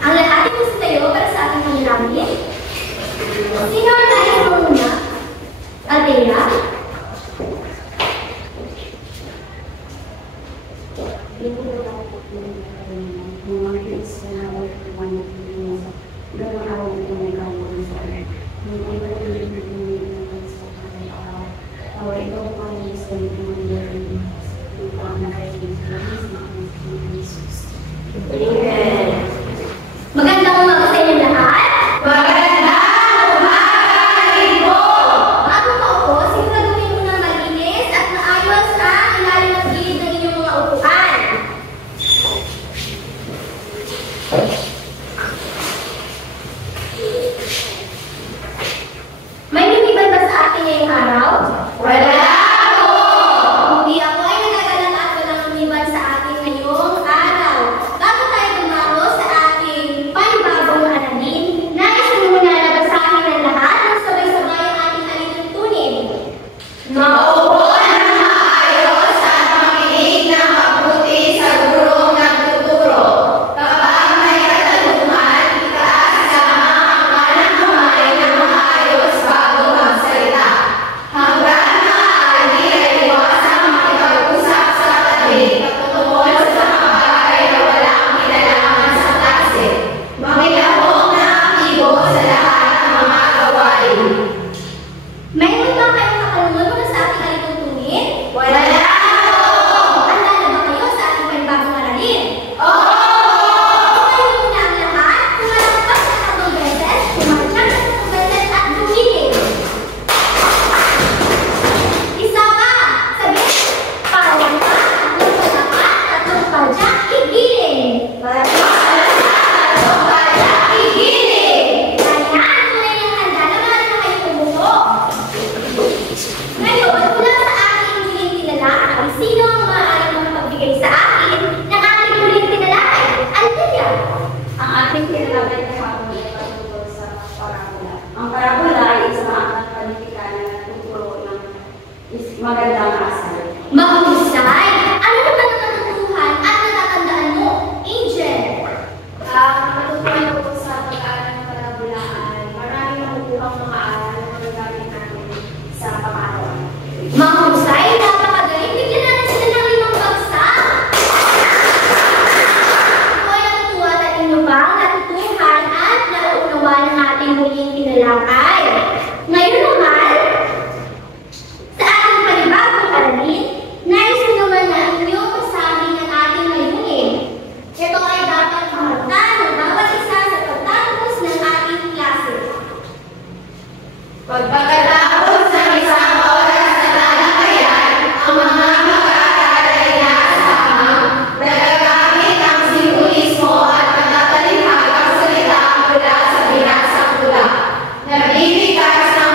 Ang lahat ay gusto tayo para sa ating pangyayari. Sino ang nais mo muna? Althea? Magandang umaga sa inyo lahat. Magandang umaga rin po. Bago maupo, siguraduhin mo na malinis at maayos ang ilalim at gilid ng inyong mga upuan. May lumiban ba sa atin ngayong araw? Wala po! Hindi ako ay nagagalak at walang lumiban sa atin ngayong araw. Bago tayo gumalo sa ating panibagong aralin, nais ko muna na basahin ng lahat ng sabay-sabay ang ating alituntunin. Maupo ng maayos at makinig na mabuti sa gurong nagtuturo. Kapag may katanungan, itaas lamang ang kanang kamay na maayos bago magsalita. Hanggang maaari ay iwasang makipag-usap sa tabi patungkol sa mga bagay na walang kinalaman sa klase. Makilahok na aktibo sa lahat ng mga gawain. Mayroon ba kayong katanungan mula sa ating alituntunin? Wala po! Handa na ba kayo sa ating panibagong aralin? Oo! Tumayo muna ang lahat, tumalakpak sa 3 beses, tumatyak sa 3 beses at dumingin. Isa pa! Sabi, pawang pa, 3 palapak, 3 padyak, igiling. Tatlong padyak, igiling. Ayan, tunay ng handa naman na kayo pumupo. Ngayon, mula sa aking huling tinalakay, sino ang maaaring makapagbigay sa akin ng aking huling tinalakay? Althea! Ang ating tinalakay kahapon ay patungkol sa parabola. Ang parabola ay isang akat panitikan na nagtuturo ng magandang asal. Mahusay! Ano naman ang natutuhan at natatandaan mo, Angel? Matutunan ko sa pag-aaral ng parabolaan. Maraming nakukuhang mga aral na magagamit natin sa pang-araw. Mahusay! Napakagaling! Bigyan natin sila ng 5 bagsak! Ako ay natutuwa at inyo bang natutuhan at nauunawa ng ating huling tinalakay. Ngayon naman, sa ating panibagong aralin, nais ko naman na inyong masabi ng ating layunin. Ito ay dapat maharta ng bawat isa sa pagtatapos ng ating klase. Pagkatapos ng isang oras na talakayan, ang mga mag-aaral ay nakasama, nagagamit ang simbolismo at natatalihag ang salita mula sa binasang tula. Nagbibigkas ng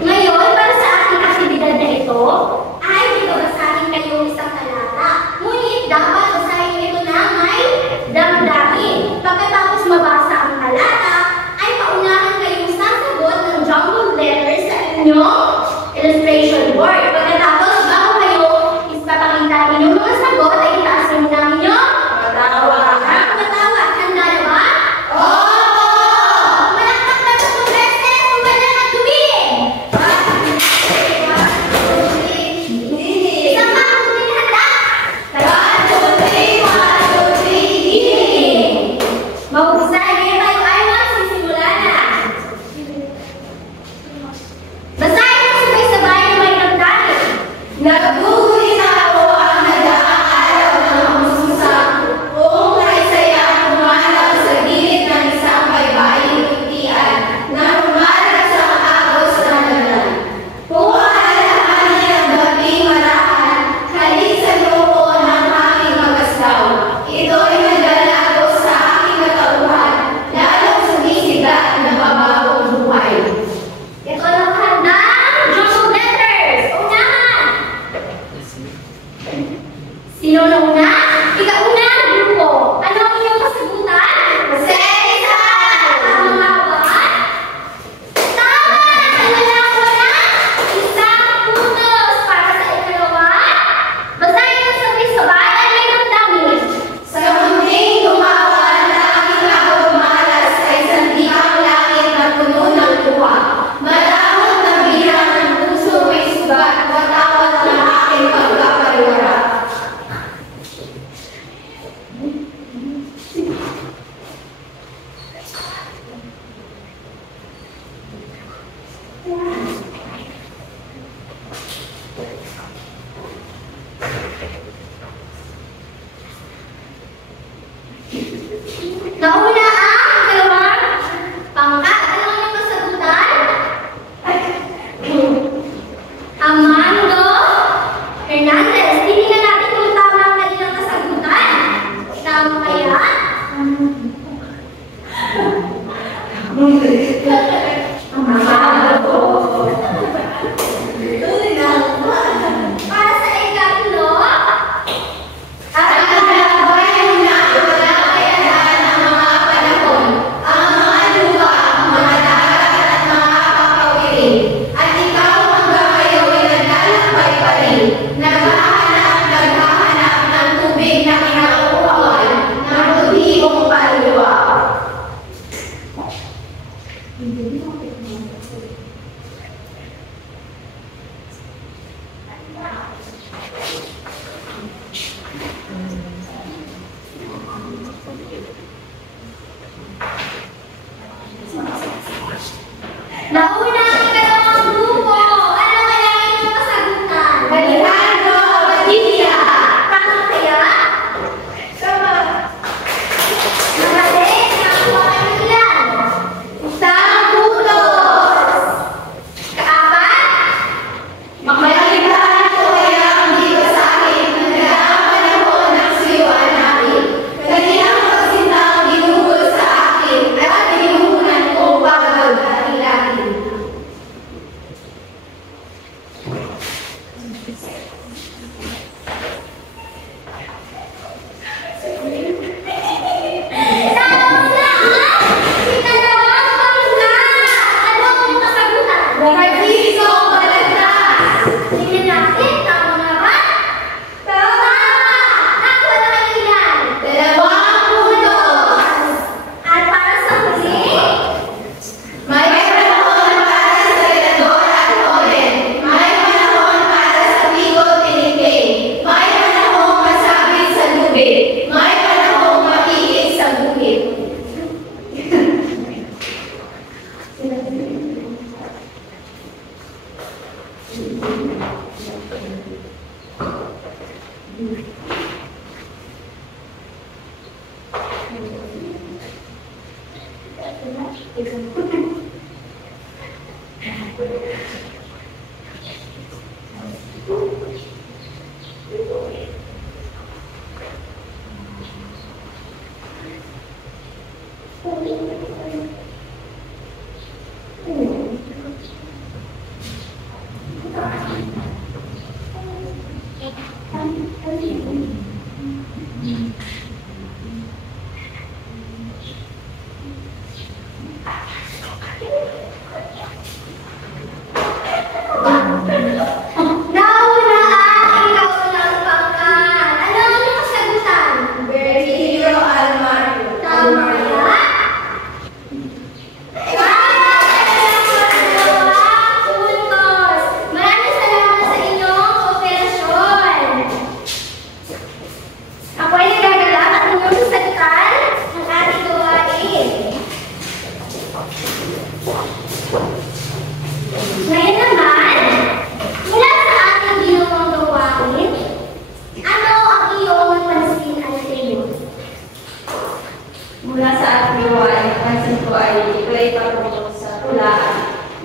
Ngayon, para sa ating aktibidad na ito, ay babasahin kayo isang talata. Ngunit dapat basahin ito na may damdamin. Pagkatapos mabasa ang talata, ay paunahan kayong sasagot ng jumbled letters sa inyong illustration board. Pagkatapos, bago kayo ispapakita inyong mga sagot, ay itaasin namin yung patawa. Patawa, handa na ba? Oo! Malakpak na sa progreses, umalang at tumingin! Isang mga tumingin handa! 1, 2, 3, 1, 2, 3, tingin! Mag-umpisa, hindi tayo ayaw, sisimula na! Basahin mo sabay-sabay ng may damdamin. Nagbubuti na ako ang nagdaang araw ng kamususang buong kaisaya pumanap sa gilid ng isang baybaying tutian na humarap sa agos ng dalan. Kung aalalahanin ang gabing marahan, halik sa loob ng aming magaslaw. Ito'y nagdalago sa aking katauhan, lalong sumisigat na babagong buhay. Ito lang handa. Jumbled letters. Unahan. Sino na una? Ikauna, grupo. Ano ang inyong kasagutan? Serisan! Tama nga ba? Tama! Kailangan ko na isang puntos para sa ikalawa. Basahin mo sabay-sabay at may damdamin. Sa munting tumawa ang tanging nakapagmalas ay sandiang langit na puno ng tuwa. Malahot na bilang ng puso may sugat, watawat ng aking pagkapariwara. Nauna ang dalawang pangkat. Ano ang inyong kasagutan? Amando Hernandez. Tingnan natin kung tama ang kanilang kasagutan. Tama kaya? Para sa ikatlo, At ang labay na wala kayahan ang mga panahon, ang mga lupa, mga dagat at mga kakawiri. At ikaw hanggang ngayon naglalakbay pa rin, naghahanap ng tubig na kinauuhawan ng butihong kaluluwa. nauna ang ikalawang grupo. Ano kaya ang inyong kasagutan? Alejandro Padilla. Tama kaya? Magaling. Nakakuha kayo ng ilan? Isang putos. Kaapat? Malighahan ko kaya ang dito sa akin na nagdaang panahon ng suyuan namin. Kaniyang pagsintang ginuhol sa akin at ginuhunan ko pagod at ilalim.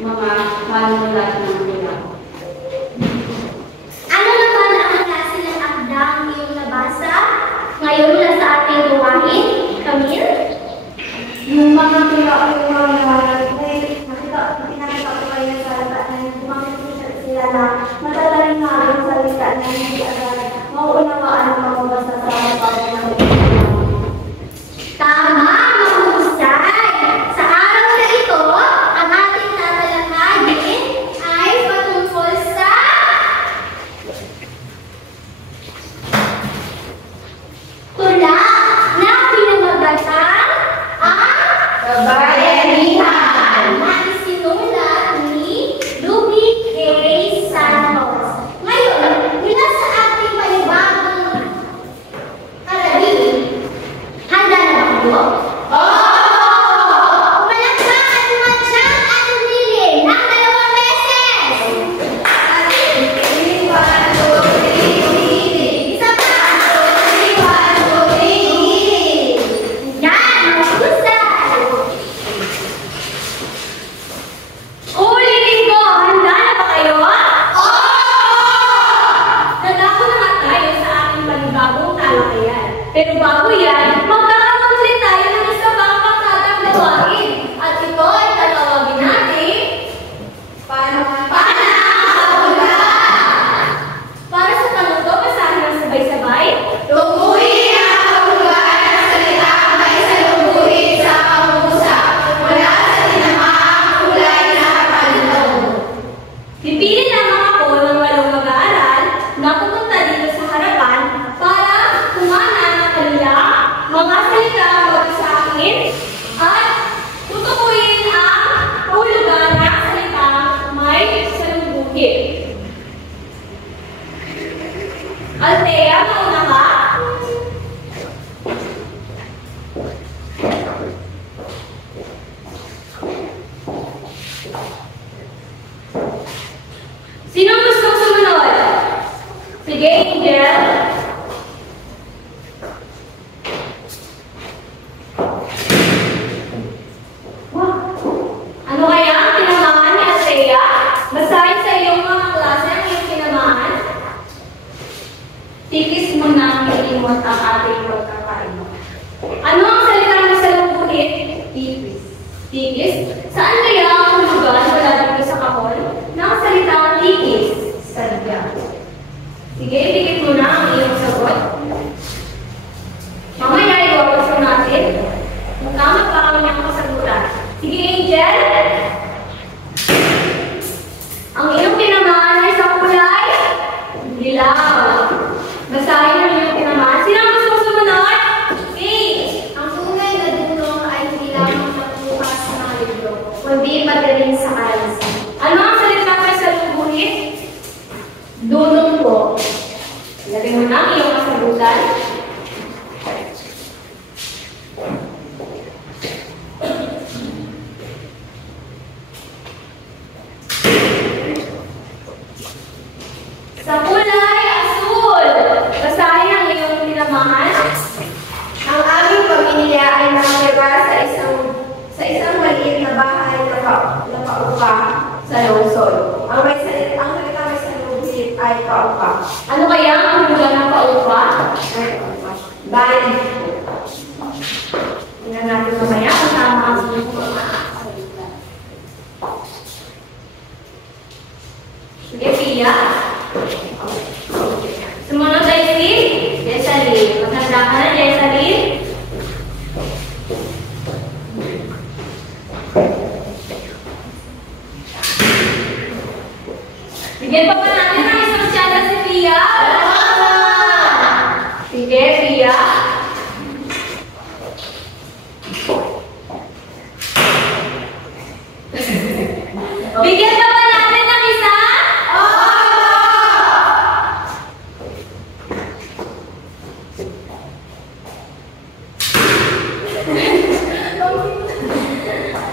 mga manunulat ng hula. Ano naman ang klase ng akdang iyong nabasa? Ngayon na sa ating gawain, Camille? Yung mga pinakailangan, nakita ko kayo sa lataan, kumakita sila na madadaling nga ang salita na hindi agad mauunawaan ang mga basta sa mga Tama, mahusay! Sa araw na ito, ang ating tatalakayin ay patungkol sa tula na pinamagatang ang Bayanihan. na isinulat ni Luby A. Santos. Ngayon, mula sa ating panibagong aralin, handa na ba kayo? Palakpakan naman siyang anumili ng 2 beses! Isa pa! Yan! Mahusay! Ulitin ko! Handa na ba kayo? Nadako na nga tayo sa ating panibagong talakayan. Pero bago yan, magkakaroon ulit tayo ng isa pang pakatang gawain. At ito ay tatawagin natin Panahula. para sa tanong to, basahin ng sabay-sabay. Tungkulin ang kahulugan ng salitang may salubungin sa pangungusap mula sa tinamaang kulay na kapalitan. Pipili lamang ako ng 8 mag-aaral na pupunta dito sa harapan para kumana ng kanilang mga salita bago sa akin at tutukuyin ang kahulugan ng salitang may salubungin. Althea, mauna ka. Sinong gustong sumunod? Sige, Angel. Ano kaya ang tinamaan ni Althea? Basahin sa iyong mga klase ang iyong tinamaan. Tikis mo na ang ilimot ang ating pagkakain. Ano ang salitang may salubungin? Tikis. Tikis? Saan kaya ang hulugan wala dito sa kahon ng salitang tikis? Sadya. Sige, itikit mo na ang iyong sagot. Mamaya iwawasan natin. Tama pa ang iyong kasagutan. Sige, Angel. Ang iyong tinamaan ay sa kulay dilaw. Basahin ang iyong tinamaan. Sino ang gusto sumunod? Hey! Ang tunay na dunong ay hindi lamang nabukas ng libro, kundi pati rin sa kalansan. Ano ang salita may salubungin? Dunong po. Ilagay mo na ang iyong kasagutan. Sa kulay asul. Basahin ang iyong tinamaan. Ang aming pamilya ay nakatira sa isang maliit na bahay na paupa sa lungsod. Ang salita may salubungin ay paupa. Ano kaya ang hulugan ng paupa? Bali. Tingnan natin mamaya kung tama ang hulugan. Sige, Pia. Sumunod ay si Jessalyn. Maghanda ka na, Jessalyn. Bigyan pa ba natin ng isang siyada si Pia? Sige, Pia. Bigyan pa ba natin ng isa?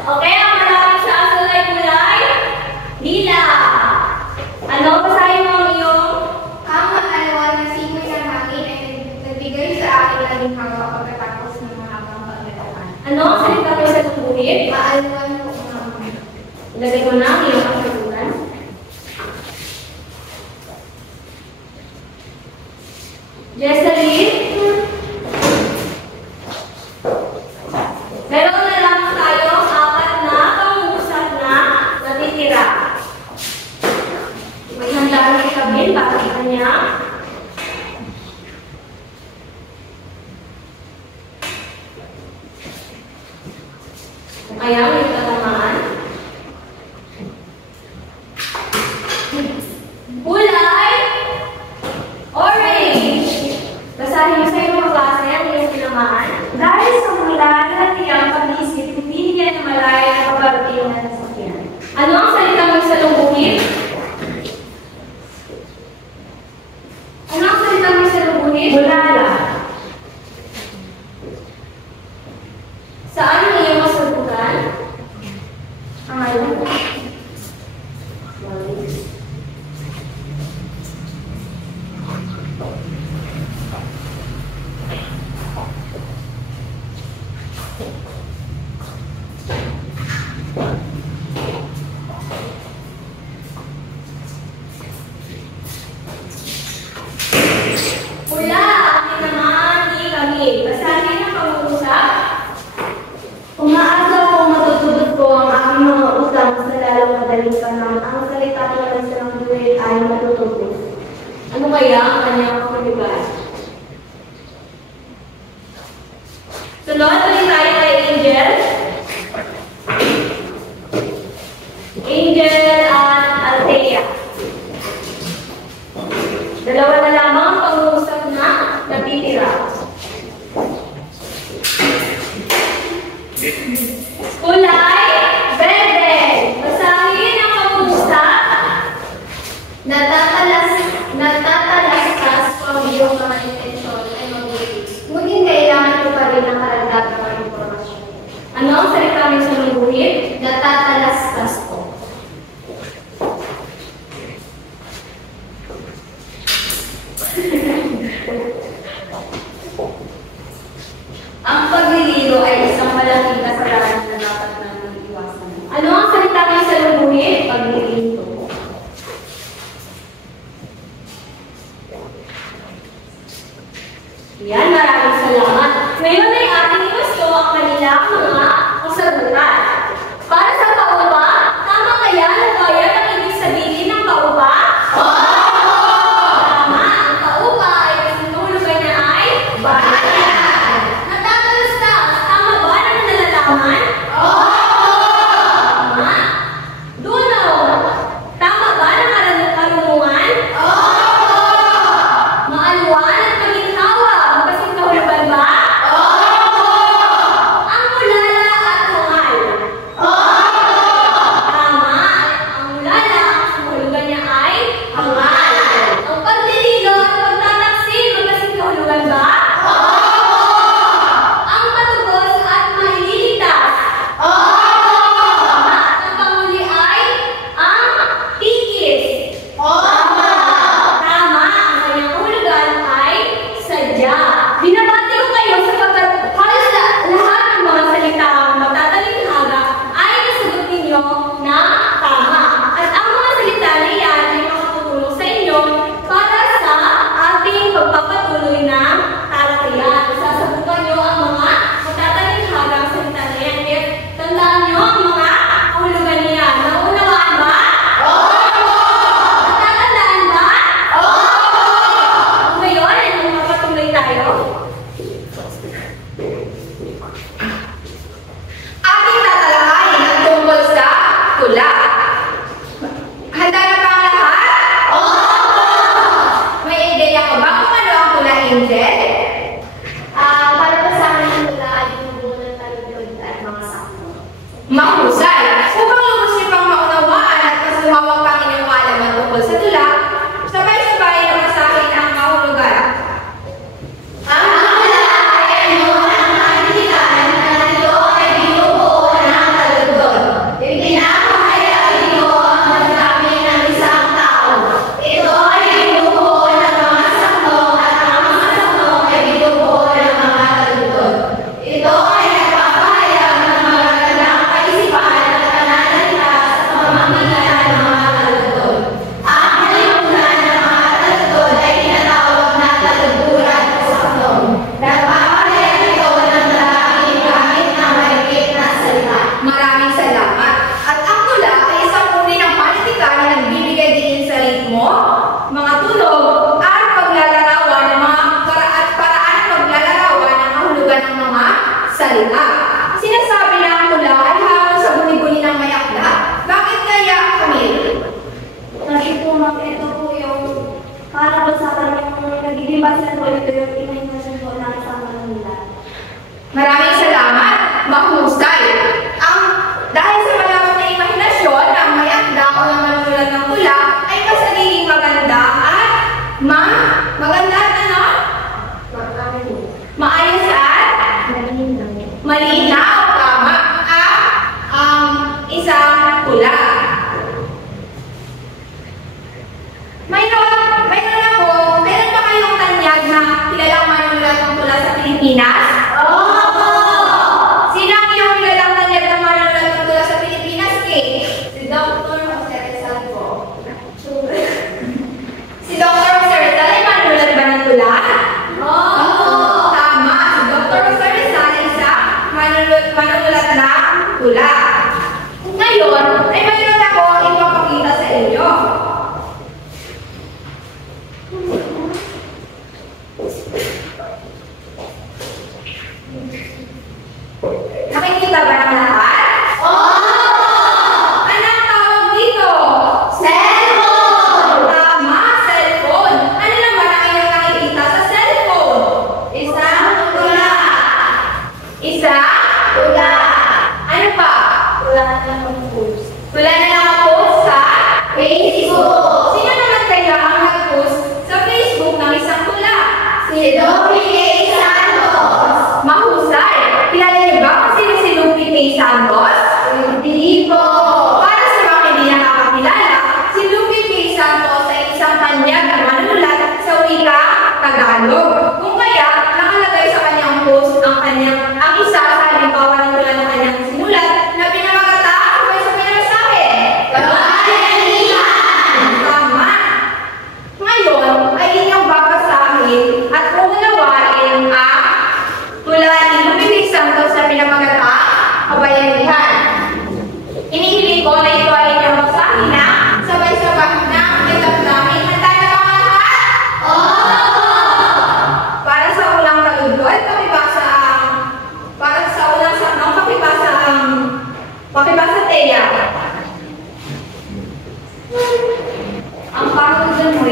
Okay, ang maraming sa asul ay kulay lila. Ano? Basahin mo ang iyong Ang maalawan na simoy ng hangin ay nagbigay sa akin aling hawa pagkatapos ng mahabang paglalaan. ano ang salita may salubungin? Maalawan po naman. Ilagay mo na ang iyong kasagutan. Jesseline? Meron na lang tayo 4 na pangungusap na natitira. May handa na si Camille, bakit niya? Kaya may tatamaan. Kulay orange. Basahin mo sa iyong klase ang iyong tinamaan. Dahil sa mula na tiyang pag-isip, hindi niya na malaya na kabarating na nasakyan. Ano ang salita mo sa lungguhin? Ano ang salita mo sa lungguhin? Bulala. Saan ang iyong kasagutan? Ang ayaw. Pula ang tinamaan ni Camille. Basahin ang pangungusap. Umaasa ko matutudot ko ang aking mga utang sa lalong madaling panahon. Ang salita ng isang duwit ay matutubos. Ano kaya ang kanyang kakuliban? Sunod ulit tayo kay Angel. Angel at Althea. Dalawa na lamang ang pangungusap na natitira. Kulay verde. Basahin ang pangungusap. Natatalastas ko ang iyong mga intensyon ay mabuti. Ngunit kailangan ko pa rin ang karagdagang mga impormasyon. Ano ang salita mo sa lungguhin? Natatalastas ko.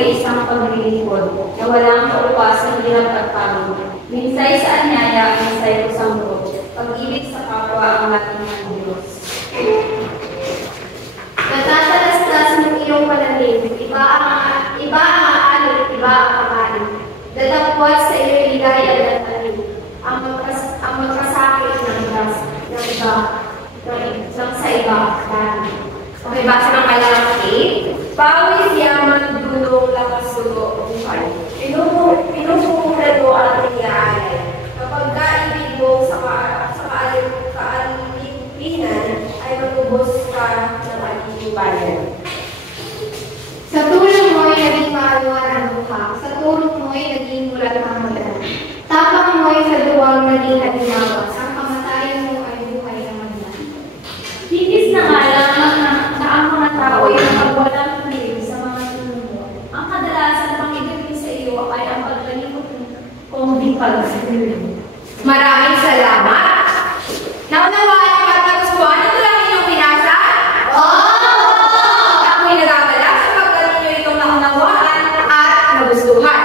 ay isang paglilingkod na walang kaupasan hirap at pagod. Minsay sa anyaya, minsay ko sa mundo. Pag-ibig sa kapwa ang ating ng Diyos. Natatalastas ng iyong panahim, iba ang aalok, iba ang kamain. Datapwat sa iyong ligaya at tanim, ang magkasakit ng iba, ng sa iba. Okay, basa ng kalalaki. Pawis, yaman, dulong, lakas, dugo, buhay. Pinupumula mo ang tingaalay. Kapag kaibig mo sa kaalimipinan, ay magubos ka ng ating bayan. Sa tulong mo'y naging maaluan ang luha, sa tulong mo'y naging mulat ang magdala. Tapang mo'y sa duwang naging halimawas, ang kamatayan mo ay buhay na magdala. Higis na nga lamang na ang mga tao ay magwalang pilig sa mga tulong mo. Ang kadalasan pang ibigin sa iyo ay ang pagkalimot kung di pag-sigurin. Maraming salamat. Naunawaan ang pagkagustuhan. Ito lang inyong pinasa? Ako'y nagagalak sapagkat ninyo itong naunawaan at nagustuhan.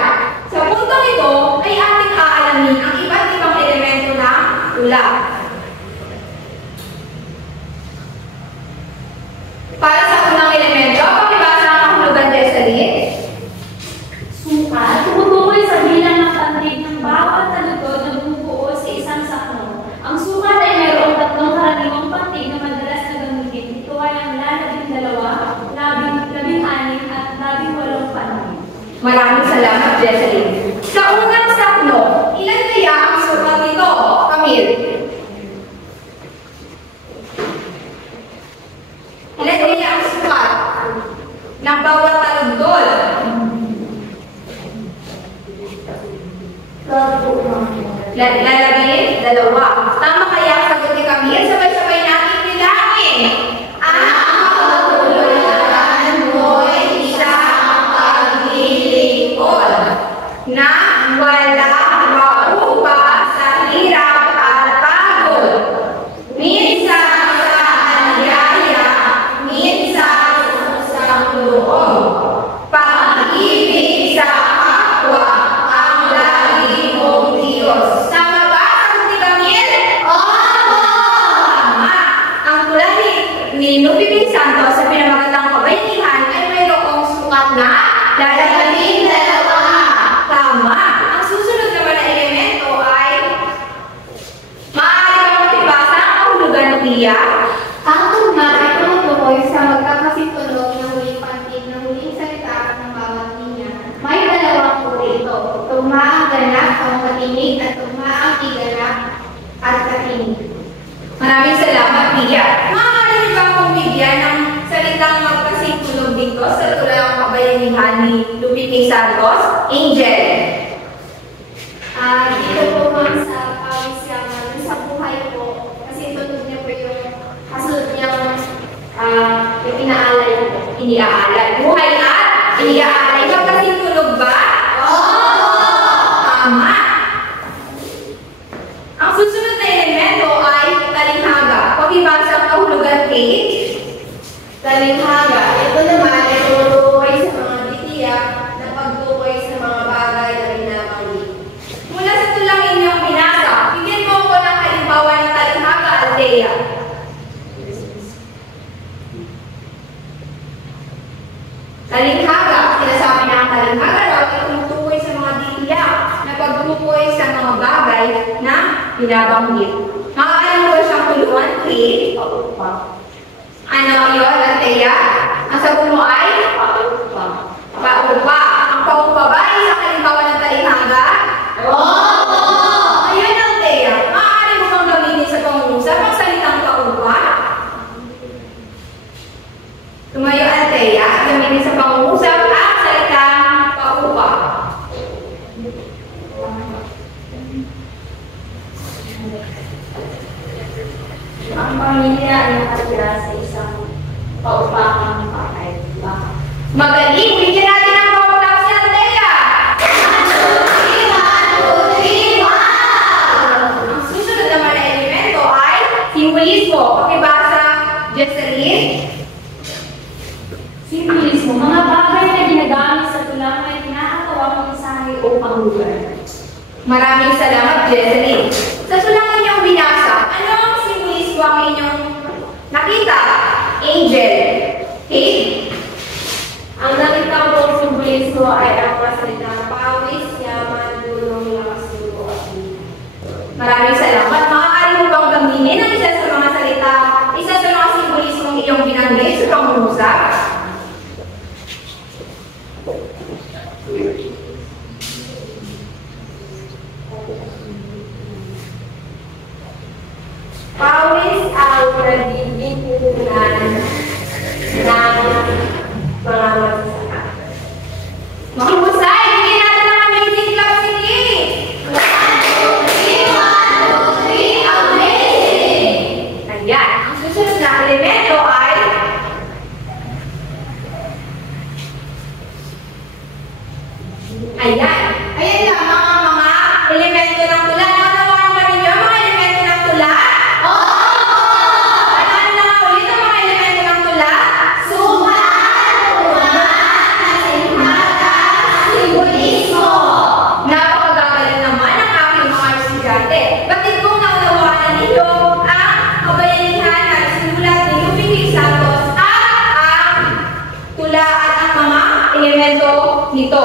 Sa puntong ito ay ating aalamin ang iba't ibang elemento ng tula. Para sa unang elemento, pakibasa ang kahulugan de Salin. Sukat, tumutukoy sa bilang ng pantig ng bawat taludtod na bumubuo sa isang sakno. Ang sukat ay mayroong tatlong karaniwang pantig na madalas na gamitin. Ito ay ang La-12, La-16 at La-18 pantig. Maraming salamat, Jesseline. Sa unang sakno, ilan kaya ang sukat nito, Camille? Ilan kaya ang sukat ng bawat taludtod? Lalagay, dalawa. Tama kaya ang sagot ni Camille? Sabay-sabay natin bilangin. Ang kahulugan mo'y isang paglilingkod na walang maupa sa hirap at pagod. Minsan sa anyaya, minsan sa loob. Pag-ibig sa kapwa ang lagi mong Diyos. Tama ba? Sagot ni Camille? Tama. Ang tula ni Lupiping Santos sa pinamagatang kabainihan ay mayroong sukat na lalagin dalawa. Tama. Ang susunod naman na elemento ay maaari bang makibasa ang kahulugan ng Pia? Ang tugma ay tumutukoy sa magkakasintunog ng huling pantig ng huling salita ng bawat linya. May dalawang uri ito, tugma ang ganap ang katinig at tugma ang iganap at katinig. Maraming salamat, Pia. Maaari niyo ba akong bigyan ng salitang magkasintulog dito sa tulang kabayanihan ni Lupiping Santos? Angel. Dito po ma'am sa pawis sa buhay po, kasi tunog niya po yung kasunod niyang yung inaalay po. Iniaalay. Buhay at iniaalay. Magkasintulog ba? Tama. Ang susunod na elemento ay talinghaga. Pakibasa ang kahulugan, Kate. Talinghaga, ito naman ay tumutukoy sa mga titiyak na pagtukoy sa mga bagay na binabanggit. Mula sa tulang inyong binasa, bigyan mo ako ng halimbawa ng talinghaga, Althea. Talinghaga, sinasabi na ang talinghaga raw ay tumutukoy sa mga titiyak na pagtukoy sa mga bagay na binabanggit. Maaari mo ba siyang tuluan, Kate? Ano yun, Althea? Ang sagot mo ay? Paupa. Ang paupa ba ay isang halimbawa ng talinghaga? Ayun, Althea. Maaari mo bang gamitin sa pangungusap ang salitang paupa? Tumayo, Althea, at gamitin sa pangungusap ang salitang paupa. Ang pamilya ay nakatira sa isang paupakang bahay. Magaling! Bigyan natin ang paupa si Althea! Ang susunod naman na elemento ay simbolismo. Pakibasa, Jesseline. Simbolismo, mga bagay na ginagamit sa tulang pang lugar. Maraming salamat, Jesseline. Sa sulang inyong binasa, ano ang simbolismo ang inyong nakita? Angel. Kate? Ang nakita kong simbolismo ay ang masalitang pawis, yaman, dulong, lakas, dugo, at liit. Maraming salamat. Maaari mo bang gamitin ang isa sa mga salita, isa sa mga simbolismo ang iyong binanggit sa pangungusap? Pawis ang nagiging puhunan ng mga magsasaka. Mahusay! Bigyan natin ng amazing clap si Kate! 1, 2, 3, amazing! Ayan. Ang susunod na elemento ay ayan. Ayan lamang ang mga elemento ng tula. Naunawaan ba ninyo ang mga elemento ng tula? Ano na nga ulit ang mga elemento ng tula? Napakagagaling naman ang aking mga estudyante. Batid kong naunawaan na ninyo ang kabayanihan at simulat ni Lupin Santos at ang tula at ang mga elemento nito.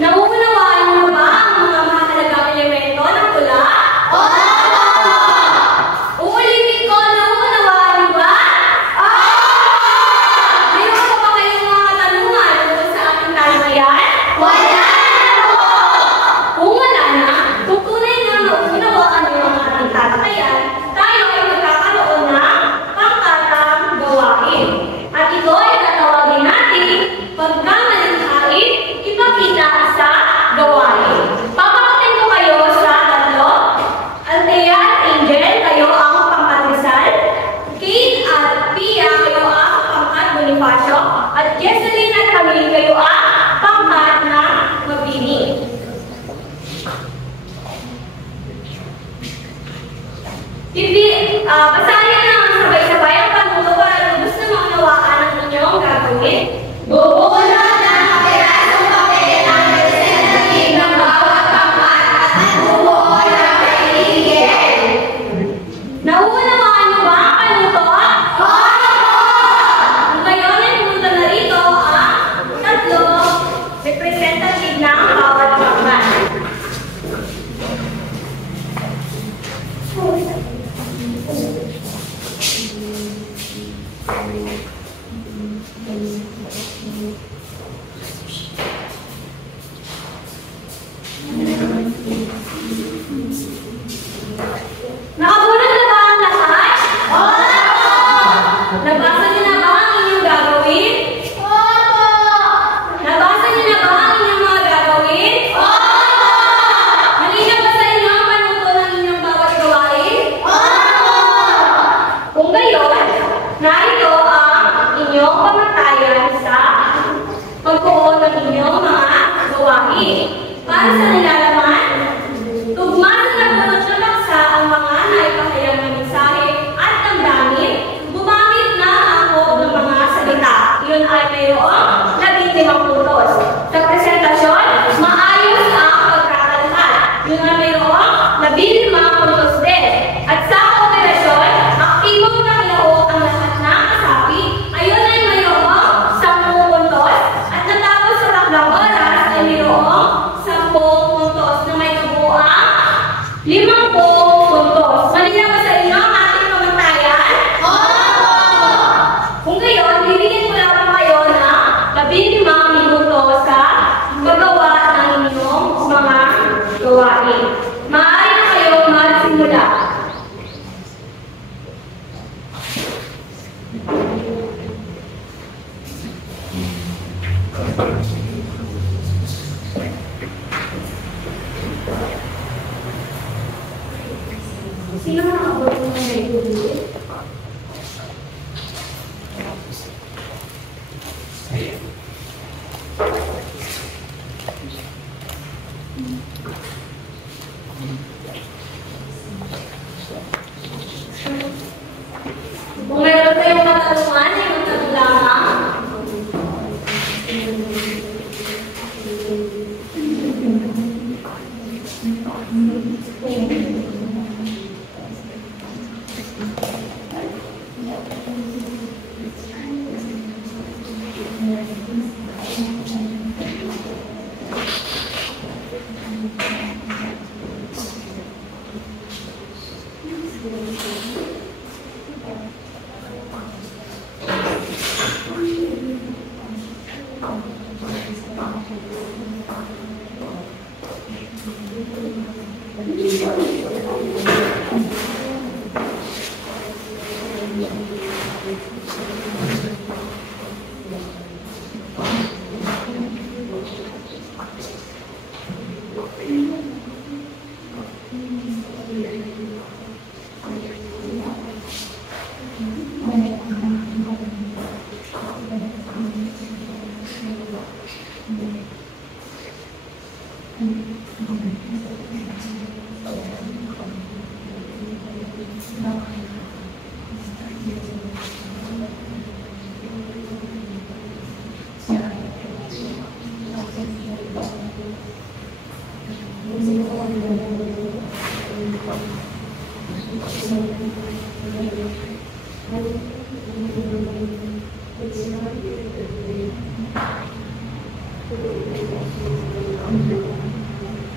Nauunawaan mo ba ang mga mahalagang elemento ng tula? Uulitin ko, nauunawaan mo ba? Mayroon pa ba kayong mga katanungan tungkol sa ating talakayan? Kung wala na, kung tunay na nauunawaan mo ang ating talakayan, tayo ay magkakaroon ng pangkatang gawain. At ito ay tatawagin natin pagkamalikhain, ipakita sa gawain. Papakatin ko kayo sa tatlo. Althea at Angel, kayo ang pangkatrisal. Kate at Pia, kayo ang pangkat Bonifacio. At Jesseline at Camille, kayo ang pangkat na Mabini. Basahin na ang sabay-sabay ang panuto para lubos na maunawaan ang inyong gagawin. Bubulot ng pirasong papel ang representative ng bawat pangkat at bumuo ng kailigin. Nauunawaan niyo ba ang panuto? Ngayon ay pumunta na rito ang tatlo representative ng bawat pangkat. Nakabunod na ba ang lahat? Nabasa niyo na ba ang inyong gagawin? Nabasa niyo na ba ang inyong mga gagawin? Malinaw ba sa inyo ang panuto ng inyong bawat gawain? Kung gayon, narito ang inyong pamantayan sa pagbuo ng inyong mga gawain. Para sa nilalaman, tugma sa nabunod na paksa ang mga naipahayag na mensahe at damdamin, gumamit na ako ng mga salita. Iyon ay mayroong 15 puntos. Sa presentasyon, maayos ang pagkakalahad. Iyon ay mayroong 15 puntos din. At sa operasyon, aktibong nakilao ang lahat ng kasapi. Ayun ay mayroong 10 puntos. At natapos sa takdang oras ay mayroong 10 puntos na may kabuuang 50 puntos. Malinaw ba sa inyo ang ating pamantayan? Kung gayon, bibigyan ko lang kayo ng 15 minuto sa paggawa ng inyong mga gawain. Maaari na kayo magsimula. Sino nakabot ng may tubig?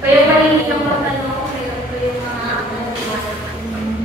Kaya maliit ang pagtanong ko kayo yung mga akalaman.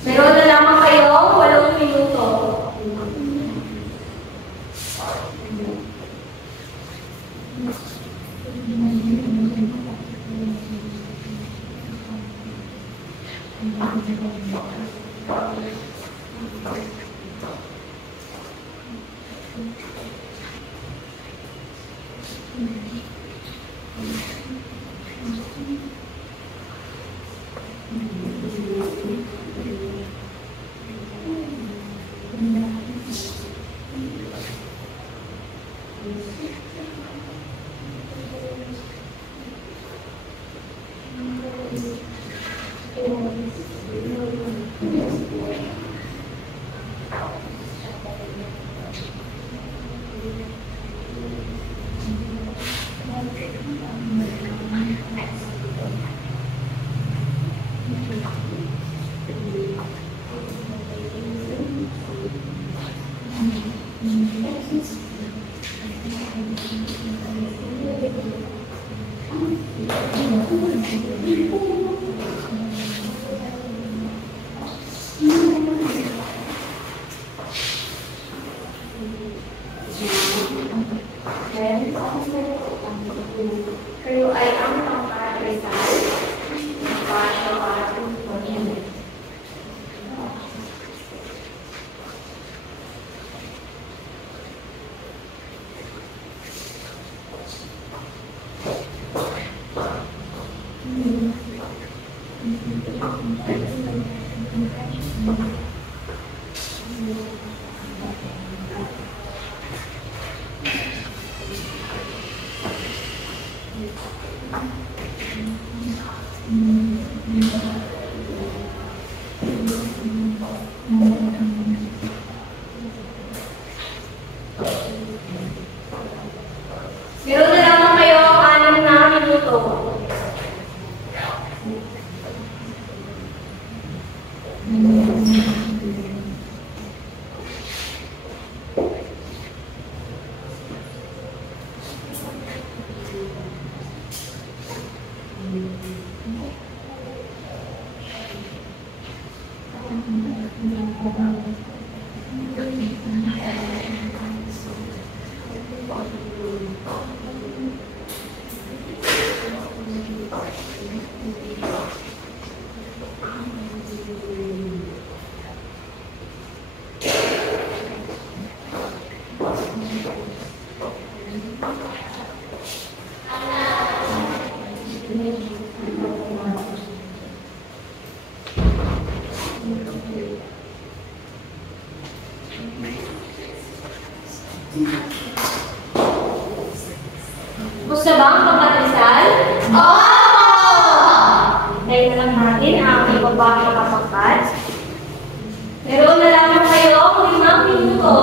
Meron na lamang kayo 8 minuto. Kayo ay ang pangkarisal para sa ating Panginoon. Meron na lamang kayo 6 na minuto. Gusto ba ang pagkatrisal? Opo! Dahil na lang natin ang ibabang makapagkat. Meron na lamang kayo 5 minuto.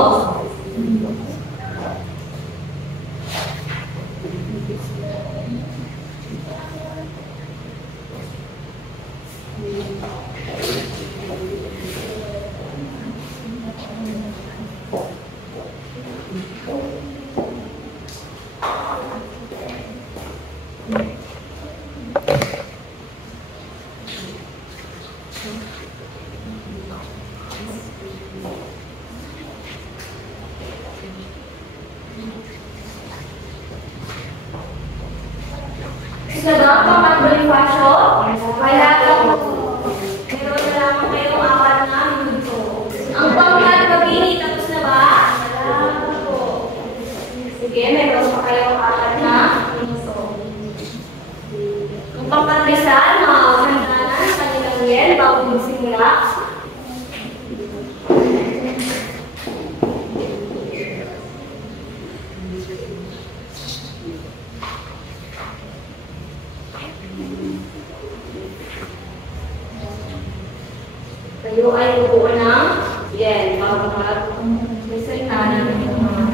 Gusto ba ang pangkat-Bonifacio? Wala po. Meron na lamang kayong 4 na minuto. Ang pangkat-Mabini, tapos na ba? Wala po. Sige, meron pa kayong 4 na minuto. Ang pangkat-Rizal, makakaganda na ang kanilang yen bago magsimula. Kayo ay buo ng yen bago mag-resita ng mga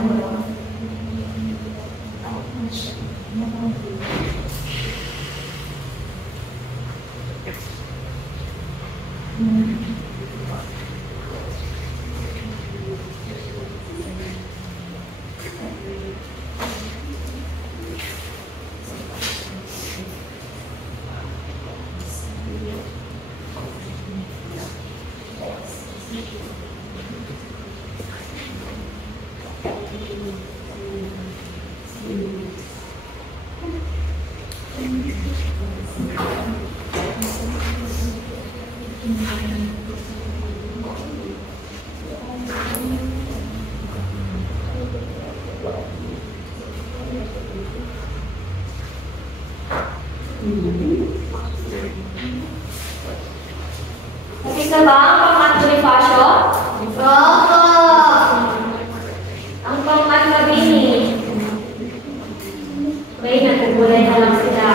Tapos na ba ang pangkat-Bonifacio? Opo! Ang pangkat-Mabini. May nagugulay na lang sila.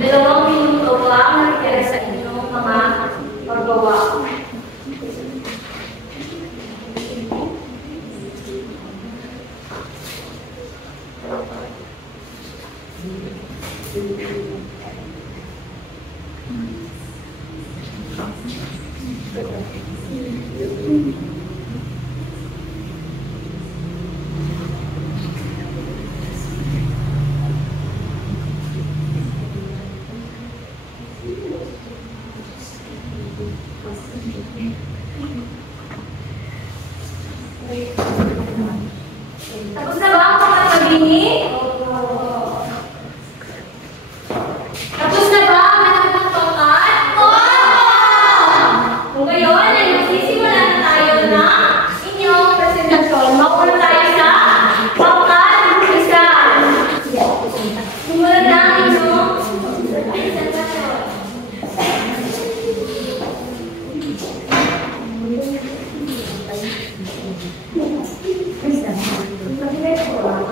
Dalawang minuto pa ang natitira sa inyong mga paggawa. Tapos na ba ang pangkat-Mabini? Tapos na ba ang natapang pangkat? Kung gayon ay magsisimula na tayo na inyong presentasyon. Mauna tayo sa pangkat-Rizal. Simulan na ang inyong presentasyon.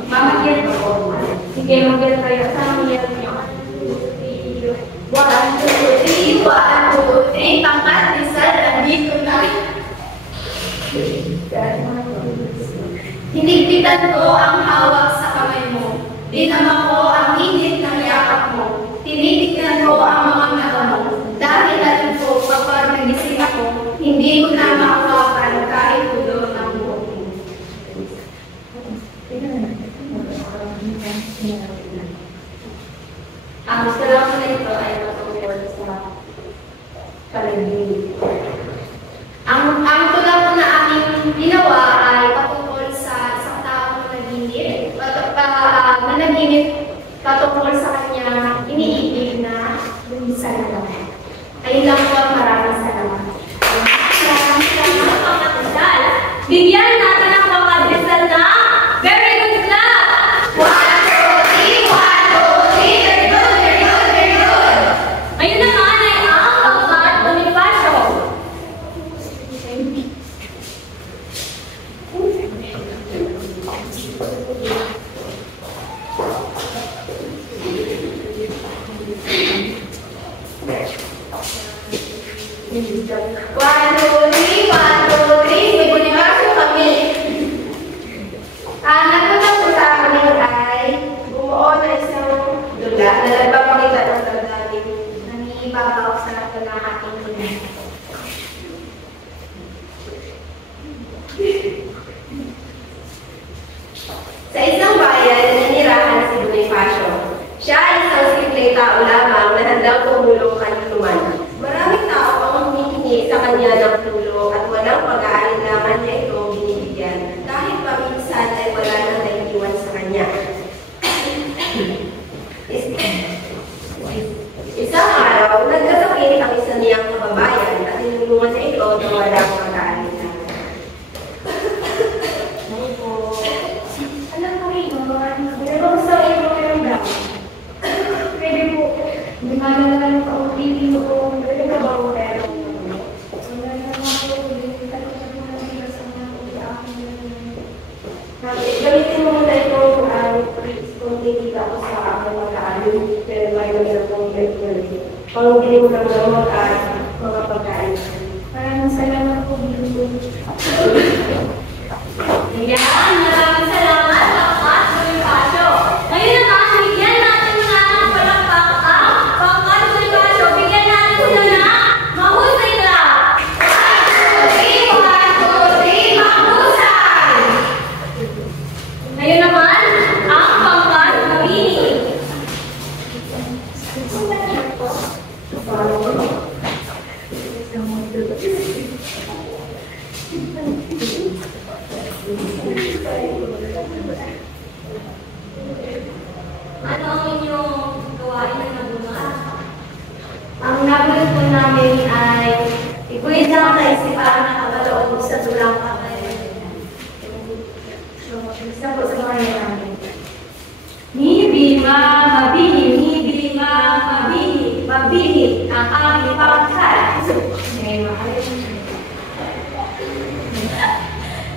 Mamagyan ako. Sige, magyan tayo. Saan mo yan? Hinigpitan ko ang hawak sa kamay mo. Dinama ko ang init ng yakap mo. Tinitignan ko ang mga mata mo. Dahil alam ko, kapag nagising ako, hindi ko na makawakan kahit tulo ng buhok mo. Ang gusto lang ko na ito ay matungkol sa panaginip. Ang tulad ko na aming ginawa ay patungkol sa isang taong nanaginip. Nanaginip patungkol sa kanya iniibig na lumisan na naman. Ayun lang po, maraming salamat. Maraming salamat mga kasal. Bigyan natin ang mga kasal na very good clap! 1, 2, 3, 1, 2, 3, very good, very good, very good. Ngayon naman ay ang pangkat Bonifacio. Ang natutunan ko sa amin ay bumuo na isang dula na nagpapakita ng damdamin. Nangibabaw sa lahat ng ating ina. Sa isang bayan, naninirahan si Bonifacio. Siya ay isang simpleng tao lamang na handang tumulong kanluman. Maraming tao ang humihingi sa kanya ng tulong at walang pag-aalinlangan niya ito binibigyan. Kahit paminsan ay wala nang naiiwan sa kanya. Isang araw, nagkasakit ang isa niyang kababayan at tinulungan niya ito na walang pag-aalinlangan. Alam ko rin, pero gusto ko yung mga pwede po, hindi nga lang ako pili ko, pwede ka ba ako pero wala naman ako, hindi ka lang ako nabila sa mga Gamitin mo muna ito kung hindi ako sa aking mag-aalim, pero may gamitin akong pang hindi mo lang gamot at mga pagkain. Maraming salamat po, Bilo. Yan, maraming salamat pangkat Bonifacio. Ngayon naman, bigyan natin na ng palakpak ang pangkat Bonifacio. Bigyan natin sila na mahusay na. 1, 2, 3, mahusay! Ngayon naman, ang pangkat Mabini. Ano ang inyong gawain na nabunga? Ang nabulot po namin ay iguhit lang ang kaisipan na kabaloob sa tulang isa po sa mga namin. Nibima Mabini, Mabini, ang aming pangkat.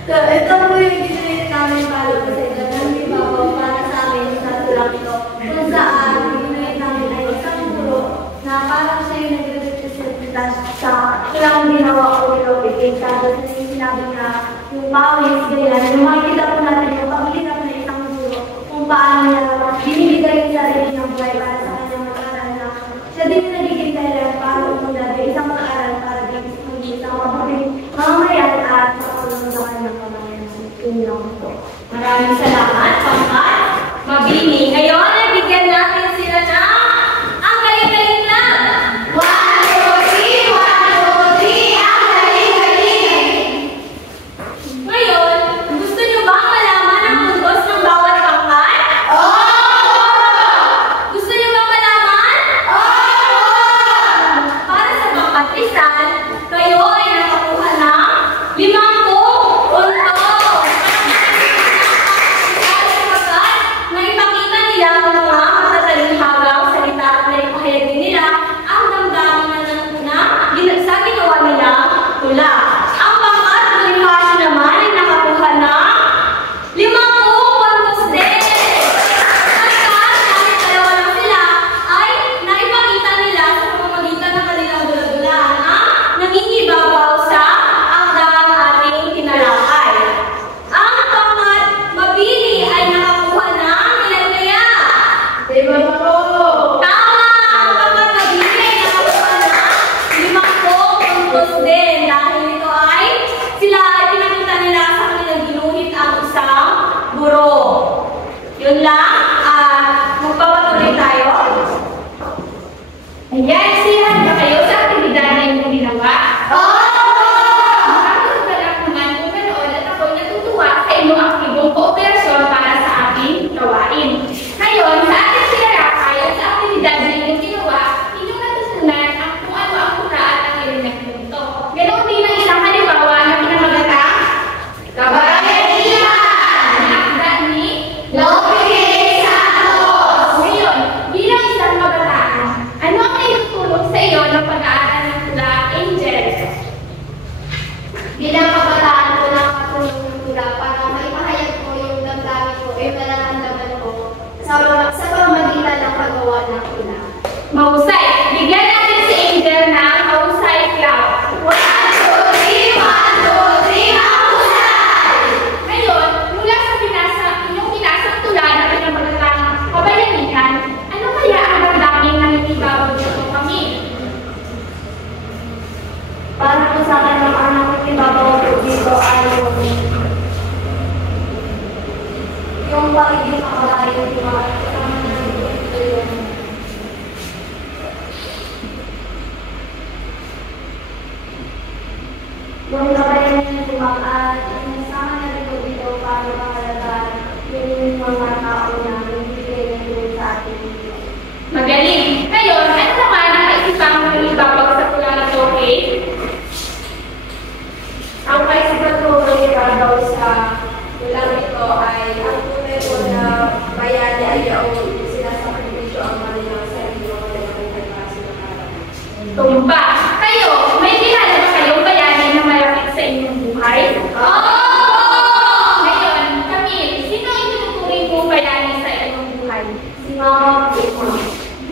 So, ito po yung ginawin namin para sa inyo. Nangbibabaw para sa amin sa tulang ito. Kung saan, ginawin namin ay isang guro na parang siya yung nag-representa sa tulang ginawa ko nilo. Tapos na yung sinabi na yung pawis, ganyan. Yung makikita po natin yung pag-hirap na isang guro kung paano niya binibigay yung sarili ng buhay para sa kanyang mag-aral na siya din yung nagiging dahilan para umunod isang mag-aral para din isang mabuting mamamayan at makatulong sa kanyang pamamayan. Yun lang ito. Maraming salamat, pangkat Mabini. Ngayon ay bigyan natin sila na ang galing-galing na. 1, 2, 3, 1, 2, 3, ang galing-galing! Ngayon, gusto niyo ba malaman ang puntos ng bawat pangkat? Gusto niyo ba malaman? Para sa pangkat Rizal, kayo ay nakakuha ng 5 puntos. Yun lang, magpapatuloy tayo. Ayan, sihan ba kayo sa aktibidad na yung ginawa? Nakakagalaw naman kung ganoon at ako'y natutuwa sa inyong aktibong kooperasyon para sa aking gawain. Ngayon, sa ating sinarapay at sa aktibidad na inyong ginawa, inyong natutunan kung ano ang mura at ang elemento nito. Ganoon din ang isang halimbawa na pinamagatang Kabayanihan! na akda ni Lopez Santos! Ngayon, bilang isang kabataan, ano ang naitutulong sa iyo ng pag-aaral ng tula, Angel? Bilang kabataan ko ng katulong ng tula para maipahayag ko yung damdamin ko, yung nararamdaman ko sa pamamagitan ng paggawa ng tula. Mahusay! Bigyan natin si Angel ng mahusay clap. 1, 2, 3, 1, 2, 3, mahusay! Ngayon, mula sa inyong binasang tula na pinamagatang kabayanihan, ano kaya ang damdamin na nagtibabaw dito kami? Para po sa akin ng anak ko, ibabaw ko dito ay yung pagiging kakalayo yung mga yung kabayan ng tumakaan, inasama na rin ko dito para makalagaan yung mga tao na nagbibigay ng tulong sa atin. Magaling! Ngayon, ano naman ang kaisipang nagtibabaw sa tula nito, Kate? Ang kaisipatuloy daw sa tulang ito ay ang tunay ko na bayani ay yung sinasakripisyo ang kanilang sarili o kanilang pagkasi ng araw. Tumba! Kayo, may kilala ba kayong bayani na malapit sa inyong buhay? Ngayon, Camille, sino ang tinuturing mong bayani sa inyong buhay? Si Mama Pima.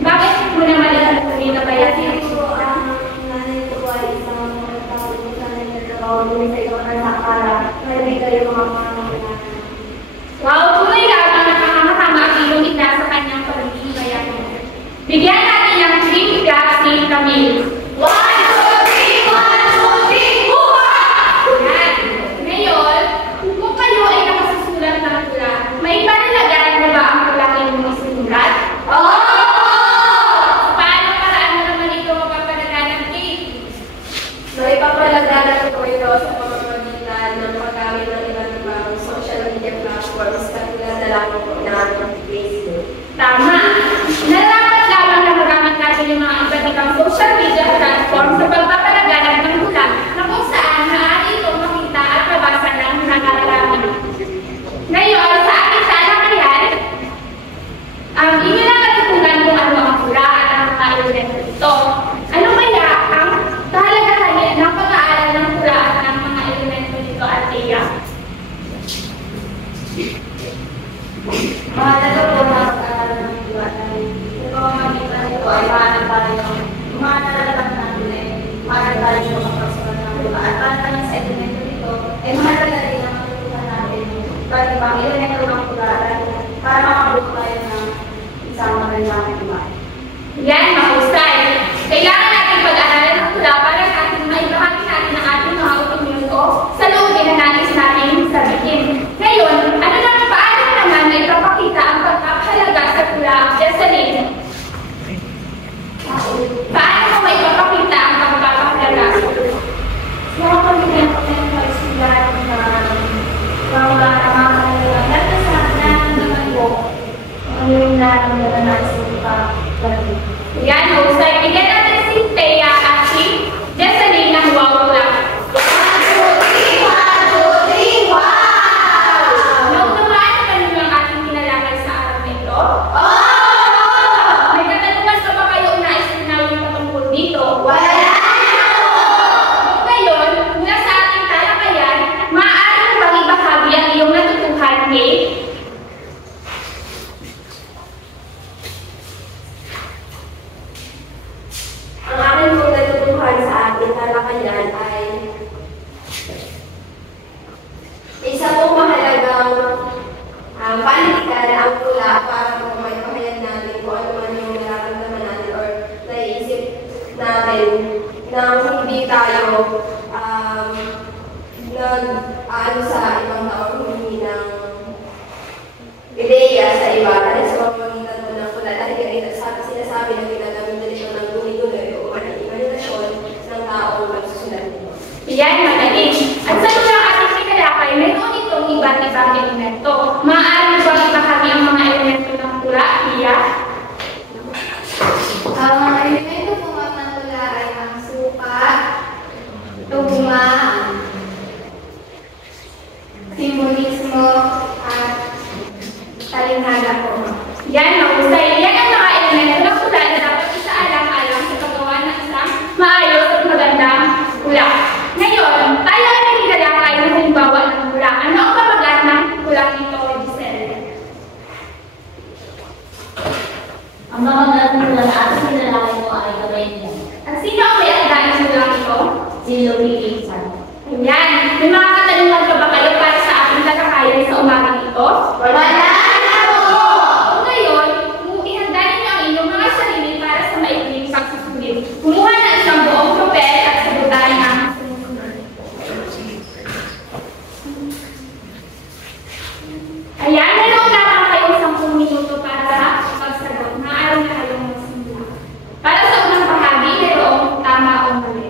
Bakit mo naman ituturing na bayani? Siguro ang nanay ko ay isang mga tao kung saan nagtatrabaho doon sa ibang anak para maibigay yung mga pangangailangan. Wow, tunay lamang nakakahama ang iyong ina sa kanyang pagiging bayani. Bigyan natin ng dream clap si Camille. 1, 2, 3, 1, 2, 3, buha! Yan. Ngayon, kung kayo ay nakasusulat ng tula, may panalagaan na ba ang tulang inyong isusulat? Paano paraan mo naman ito mapapalagaan ng Kate? So, ipapalagalan ko ito sa pamamagitan ng paggamit ng iba't ibang social media platforms katulad na lang po ng Facebook. Tama. Narapat lamang na magamit natin yung mga iba't ibang social media platform sa pagpapalagaan ng tula na kung saan maaari itong makita at mabasa ng nakararami. Ngayon, sa ating talakayan, inyo na matutunan kung ano ang tula at ang mga ito. Ano kaya ang kahalagahan ng pag-aaral ng tula at ng mga elemento nito at tiyak? Mahalaga po na pag-aaral ng tula dahil yung pamamagitan nito ay maaari pa rin yung mga nalalaman natin ay maaari pa rin yung kapagsulat ng tula. At para naman sa elemento nito, ay mahalaga rin ang matutunan natin iba't ibang elemento ng tula para makabuo tayo ng isang magandang tula. Yan, mahusay. Kailangan natin pag-aaralan ng tula para sa ating maibahagi natin ang ating mga opinyon o sa loob din na nais natin sabihin. Ngayon, ano naman paano naman na ipapakita ang pagkakahalaga sa tula, Jessalyn? Paano mo may ipapakita ang pagkakahalaga sa tula? Mga pamilya ko na yung pag-isulat na mga kamakahalang dito sa naman po ano yung nararamdaman natin sa pagkakahalaga. Yan, mahusay. Bigyan natin si Thea at si Jessalyn ng wow tula. 1, 2, 3, 1, 2, 3, wow! Naunawaan naman niyo ang ating kinalaman sa araw na ito? May katanungan pa ba kayo nais linawin patungkol dito? Wala na po! Ngayon, mula sa ating talakayan, maaari mo bang ibahagi ang iyong natutuhan, Kate? Ang akin pong natutuhan sa ating talakayan ay isa pong mahalagang panitikan ang tula para po may pahayag natin kung ano man yung nararamdaman natin or naiisip natin na hindi tayo nag-ano sa ibang tao, hindi ng ideya sa iba, dahil sa pamamagitan mo ng pula, dahil ganito sinasabi na ginagamit na ito ng guni-guni o imahinasyon ng taong nagsusulat nito. Iyan, magaling. At sa unang ating tinalakay, mayroon itong iba't ibang elemento. Maaari bang ibahagi ang mga elemento ng pula, Pia? Ang mga elemento po ng pula ay ang suka, tugma, simbolismo, at talinhaga po. Yan, mahusay. Yan ang mga elemento ng pula na dapat isaalang-alang sa paggawa ng isang maayos at magandang pula. Ngayon, tayo ay naghigalakay ng halimbawa ng pula. Ano ang pamagat ng pulang ito, Giselle? Ang mga ganun na ating nilalaki mo ay kamay niya. At sino ang may agad ng pulang ito? Si Louis Pinsan. Ayan. May mga katanungan pa ba kayo para sa ating talakayan sa umagang ito? Wala na po! Ngayon, ihanda ninyo ang inyong mga sarili para sa maikling pagsusulit. Kumuha ng isang buong propel at sagutan ang sumusunod. Ayan, meron lamang kayong 10 minuto para sa pagsagot. Maaari na kayong magsimula. Para sa unang bahagi, mayroong tama o mali.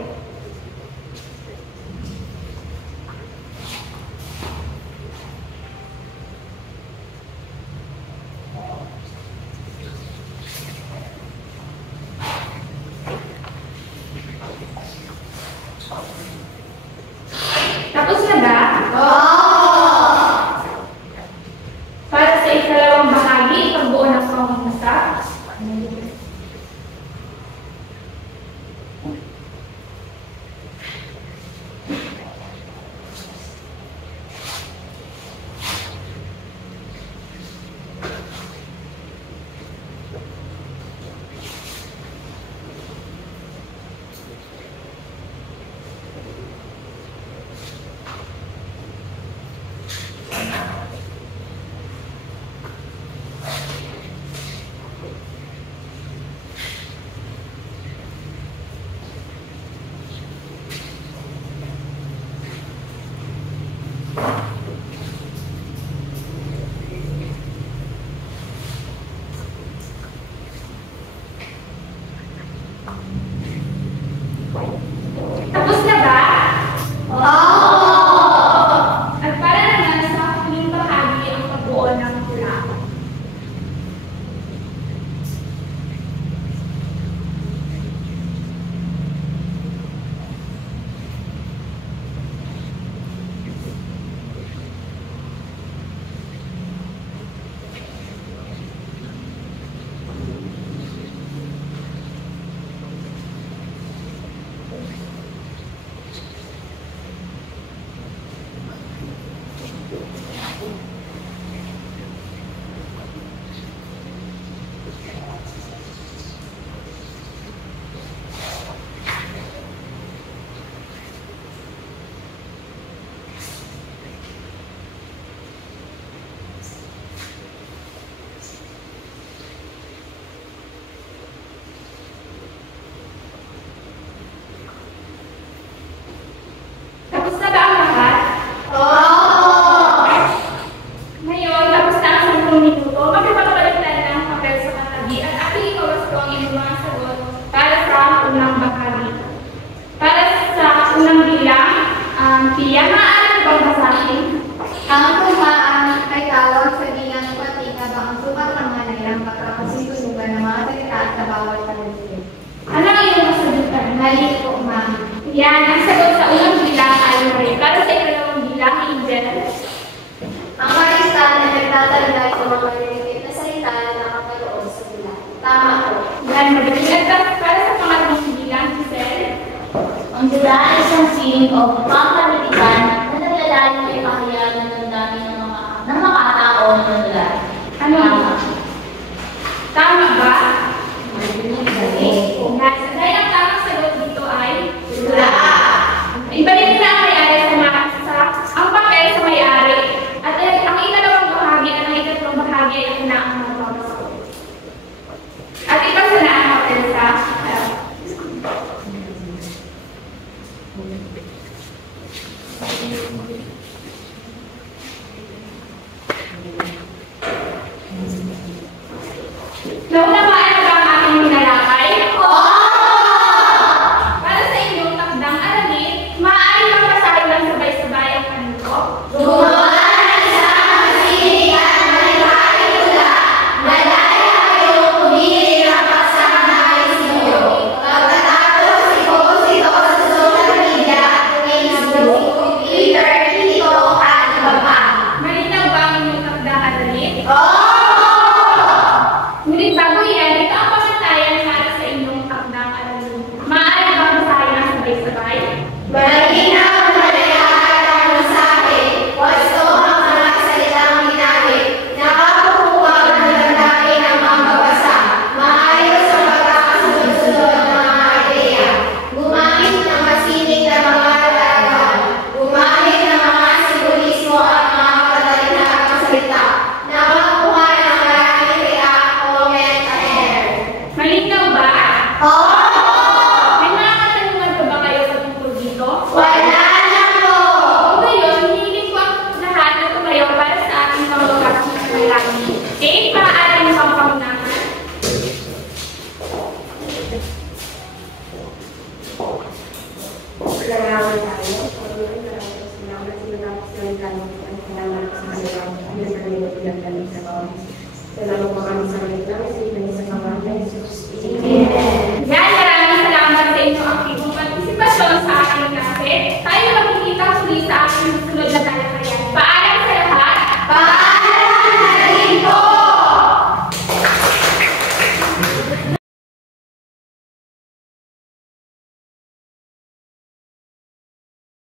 Tapos na ba? Para sa ikalawang bahagi, pagbuo ng pangmasa. Tapos na ba? At para naman sa huling bahagi ang pagbuo ng pula. Tapos na ba ang lahat? Ngayon, tapos na ang 10 minuto, magpapabaliktad ng papel sa katabi at aking ikawasto ang inyong mga sagot para sa unang bahagi. Para sa unang bilang, Pia, maaari bang basahin? Ang tumaan ay tawag sa bilang pati na ba ang sukat ng mga nilang pagkakasusugan ng mga salita at sa bawat paligid. Ano ang iyong masagutan? Mali po, ma'am. Yan, ang sagot sa unang bilang ay mali. Para sa ikalawang bilang, Angel. Ang marista na nagtatalagay sa mga maliliit na salita na nakapaloob sa bilang. Tama po. Yan, magaling. At para sa pangatlong bilang, Giselle. Ang sila ay isang sining o pampanitikan na naglalayo ay pahayagan ng dami ng mga tao na naglalayo. Ano? Tama ba? Mali. Dahil ang tamang sagot dito ay Wala. ibalik na ang may-ari ang papel sa may-ari. At ang ikalawang bahagi at ang ikatlong bahagi ay na ang magbabasagot. At ipasa na ang papel sa Naunawaan na ba ang aking hinalakay? Oo! Para sa inyong takdang aralin, maaari bang basahin ng sabay-sabay ang kanto? Gumawa ng isang masinig at malikhaing tula. Malaya kayong pumili ng pagsama-ayos ninyo. Pagkatapos, i-post ito sa social media at Facebook, Twitter, TikTok at iba pa. Malinaw ba ang inyong takdang aralin? Oo! Ngunit bago yan, ito ang pamantayan para sa inyong takdang aralin. Maaari bang basahin ang sabay-sabay? Malinaw na maliwanag ang mensahe. Wasto ang mga salitang ginamit. Nakakukuha ng damdamin ng mambabasa. Maayos ang pagkakasunod-sunod ng mga ideya. Gumamit ng masinig na mga larawan. Gumamit ng mga simbolismo at mga padalinhagang salita. Nakakuha ng maraming react, comment, and Malinaw ba? Oo! May mga katanungan pa ba kayo sa tungkol dito? Wala na po! Ngayon, hinihiling ko ang lahat na tumayo para sa ating pangwakas ng panalangin. Dave, maaari mo bang pangunahan? Salamat tayo. Salamat sa mga salita ng salamat sa kanila. Ang sa kanila pinagdalo sa bawat. Salamat po kami sa kanila